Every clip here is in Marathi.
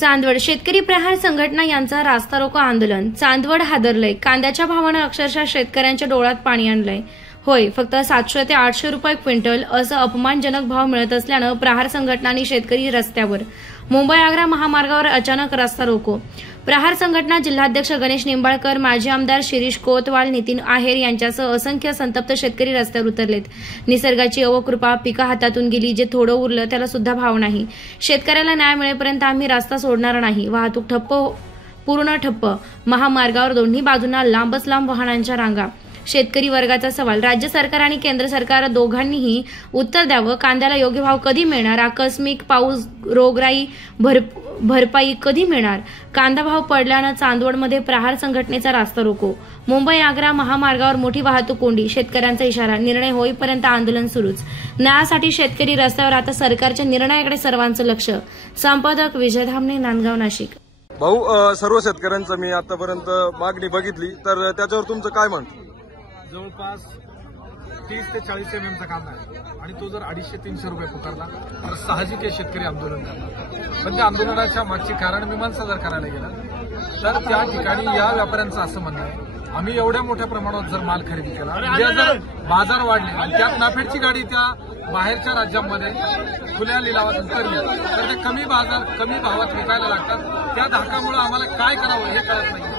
चांदवड शेतकरी प्रहार संघटना यांचा रास्ता रोको आंदोलन। चांदवड हादरलंय। कांद्याच्या भावानं अक्षरशः शेतकऱ्यांच्या डोळ्यात पाणी आणलंय। होय, फक्त 700 ते 800 रुपये क्विंटल असं अपमानजनक भाव मिळत असल्यानं प्रहार संघटना आणि शेतकरी रस्त्यावर। मुंबई-आग्रा महामार्गावर अचानक रास्ता रोको। प्रहार संघटना जिल्हाध्यक्ष गणेश निंबाळकर, माजी आमदार शिरीष कोतवाल, नितीन आहेर यांच्यासह असंख्य संतप्त शेतकरी रस्त्यावर उतरलेत। निसर्गाची अवकृपा, पिकं हातातून गेली, जे थोडं उरलं त्याला सुद्धा भाव नाही। शेतकऱ्याला न्याय मिळेपर्यंत आम्ही रस्ता सोडणार नाही। वाहतूक ठप्प, पूर्ण ठप्प। महामार्गावर दोन्ही बाजूंना लांबच लांब वाहनांच्या रांगा। शेतकरी वर्गाचा सवाल, राज्य सरकार आणि केंद्र सरकार दोघांनीही उत्तर द्यावं। कांद्याला योग्य भाव कधी मिळणार? आकस्मिक पाऊस, रोगराई भरपाई कधी मिळणार? कांदा भाव पडल्यानं चांदवडमध्ये प्रहार संघटनेचा रास्ता रोको। मुंबई-आग्रा महामार्गावर मोठी वाहतूक कोंडी। शेतकऱ्यांचा इशारा, निर्णय होईपर्यंत आंदोलन सुरूच। न्यायासाठी शेतकरी रस्त्यावर। आता सरकारच्या निर्णयाकडे सर्वांचं लक्ष। संपादक विजय धामणे, नांदगाव, नाशिक। भाऊ, सर्व शेतकऱ्यांचं मी आतापर्यंत मागणी बघितली, तर त्याच्यावर तुमचं काय म्हणतं? जवळपास 30 ते 40 एमएमचा कांदा आहे आणि तो जर 250-300 रुपये पुकारला तर साहजिक आहे शेतकरी आंदोलन करणार। पण त्या आंदोलनाच्या मागची कारण मीमांसा जर करायला गेलं तर त्या ठिकाणी या व्यापाऱ्यांचं असं म्हणणं आहे, आम्ही एवढ्या मोठ्या प्रमाणात जर माल खरेदी केला, उद्या जर बाजार वाढले आणि त्यात नाफेडची गाडी त्या बाहेरच्या राज्यांमध्ये खुल्या लिलावात उतरली तर ते कमी भावात विकायला लागतात। त्या धाकामुळे आम्हाला काय करावं हे कळत नाही।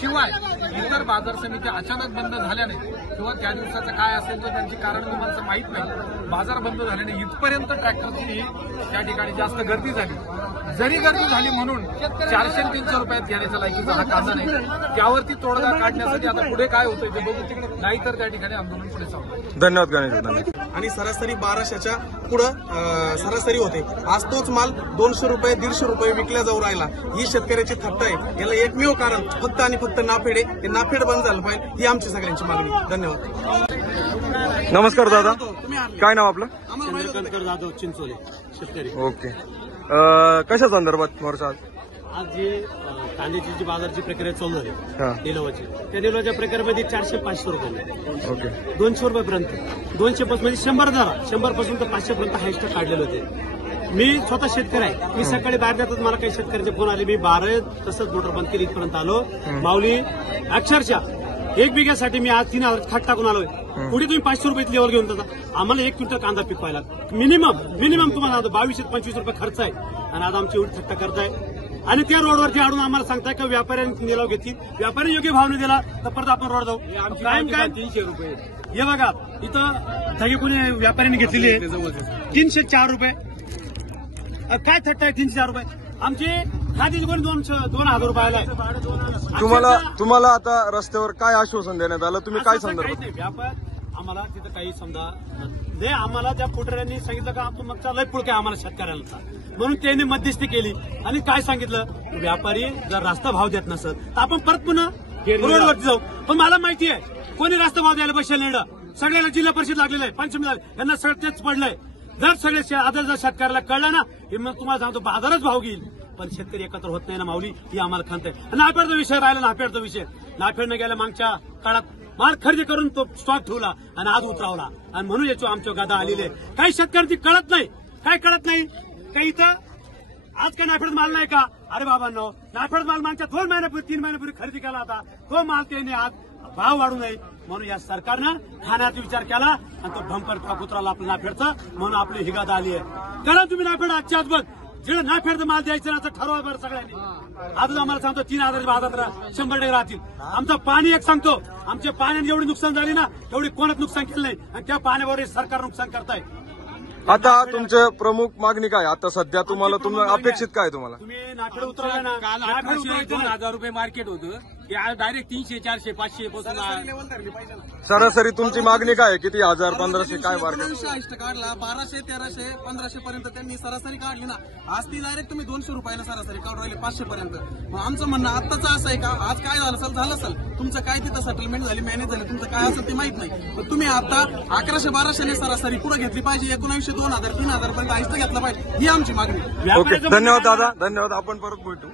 शिवाय इतर बाजार समित्या अचानक बंद झाल्याने किंवा त्या दिवसाचं काय असेल तर त्यांची कारण मीमांसा माहीत नाही, बाजार बंद झाल्याने इथपर्यंत ट्रॅक्टरची त्या ठिकाणी जास्त गर्दी झाली। जरी गर्दी झाली म्हणून 400-300 रुपयात घेण्याच्या लायकीचा हा कांदा नाही। त्यावरती तोडगा काढण्यासाठी आता पुढे काय होतंय ते बघू, तिकडे नाहीतर त्या ठिकाणी आंदोलन पुढे चालू। धन्यवाद गणेश। आणि सरासरी 1200च्या पुढं सरासरी होते। आज तोच माल 200 रुपये 150 रुपये विकल्या जाऊ राहिला। ही शेतकऱ्याची थट्टा आहे। याला एकमेव कारण फक्त आणि फक्त नाफेड आहे। हे नाफेड बंद झालं पाहिजे, ही आमची सगळ्यांची मागणी। धन्यवाद। नमस्कार दादा, काय नाव आपलं? चंद्रकांत जाधव, चिंचोली, शेतकरी। ओके, कशा संदर्भात मोर्चा? आज जे कांद्याची जी बाजारची प्रक्रिया चालू झाली लिलावाची, त्या लिलावाच्या प्रक्रियेमध्ये 400-500 रुपये, ओके, 200 रुपयापर्यंत, 200 पासून म्हणजे 100 झाला, 100 पासून तर 500 पर्यंत हायस्ट काढलेले होते। मी स्वतः शेतकरी आहे। मी सकाळी बाहेर मला काही शेतकऱ्यांचे फोन आले, मी 12 तसंच मोटर बंद केली, इथपर्यंत आलो। माऊली अक्षरशः 1 बिघ्यासाठी मी आज 3000 खाट टाकून आलोय। पुढे तुम्ही 500 रुपये लेवल घेऊन जाता। आम्हाला 1 क्विंटल कांदा पिकवायला मिनिमम तुम्हाला 22 ते 25 रुपये खर्च आहे आणि आज आमची एवढी थट्टा करताय आणि त्या रोडवरती आडून आम्हाला सांगताय का व्यापाऱ्यांनी निलाव घेतली, व्यापारी योग्य भाव नाही दिला तर परत आपण रोड जाऊ। काय 300 रुपये हे बघा, इथं धगे कोणी व्यापाऱ्यांनी घेतलेली आहे 304 रुपये। काय थट्टा आहे 304 रुपये? आमची खादी कोणी 2000 रुपयाला आहे। तुम्हाला आता रस्त्यावर काय आश्वासन देण्यात आलं? तुम्ही काय संदर्भात? व्यापार आम्हाला तिथं काही समजा नाही, आम्हाला त्या पुढाऱ्यांनी सांगितलं का तुमचा लय पुळका आम्हाला शेतकऱ्याला, म्हणून त्यांनी मध्यस्थी केली आणि काय सांगितलं, व्यापारी जर रास्ता भाव देत नसत तर आपण परत पुन्हा रोडवरती जाऊ। पण मला माहिती आहे कोणी रास्ता भाव द्यायला बसेल नाही। सगळ्याला जिल्हा परिषद लागलेलं आहे, पंचमी यांना सगळं तेच पडलंय। जर सगळे आदर जर शेतकऱ्याला कळलं ना, हे मग तुम्हाला सांगतो बाजारच भाव घेईल। पण शेतकरी एकत्र होत नाही ना माऊली, ही आम्हाला खंत आहे। नाफेडचा विषय राहिला, नाफेडचा विषय नाफेडनं गेल्या मागच्या काळात माल खरेदी करून तो स्टॉक ठेवला आणि आज उतरावला आणि म्हणून याची आमच्या गादा आलेली आहे। काही शेतकऱ्यांची कळत नाही, काय कळत नाही काही इथं आज काय नाफेड माल नाही का? अरे बाबांनो, नाफेड माल मागच्या 2 महिन्यापूर्वी 3 महिन्यापूर्वी खरेदी केला होता, तो माल त्याने आज भाव वाढू नये म्हणून या सरकारनं ठाण्याचा विचार केला आणि तो भंकर ट्रक उतरला आपल्या नाफेडचा, म्हणून आपली ही गादा आली आहे। कारण तुम्ही नाफेड आजच्या आज बघ, जेव्हा नाफेडचा माल द्यायचं ना तर ठरवा बरं सगळ्यांनी। आजच आम्हाला सांगतो 3000 बाजार 100% राहतील। आमचं पाणी एक सांगतो, आमच्या पाण्याने जेवढी नुकसान झाली ना तेवढी कोणाच नुकसान केलं नाही आणि त्या पाण्यावर सरकार नुकसान करताय। आता तुमचे प्रमुख मागणी काय? आता सध्या तुम्हाला अपेक्षित काय? तुम्ही नाफेड उतरवला ना, काल 1800-2000 रुपये मार्केट होतं, ते आज डायरेक्ट 300-400-500 पासून सरासरी तुमची मागणी काय? किती 1000-1500 काय मार्केट? 200 काढला, 1200-1300-1500 पर्यंत त्यांनी सरासरी काढली ना। आज ती डायरेक्ट तुम्ही 200 रुपयाला सरासरी काढून राहिले 500 पर्यंत। मग आमचं म्हणणं आत्ताच असं आहे का, आज काय झालं असेल तुमचं, काय तिथं सेटलमेंट झाली, मॅनेज झाली, तुमचं काय असेल ते माहित नाही। पण तुम्ही आता 1100-1200 सरासरी पुढे घेतली पाहिजे, 1900-2000-3000 पर्यंत आयस्त घेतला पाहिजे, ही आमची मागणी। ओके, धन्यवाद दादा, धन्यवाद। आपण परत भेटू।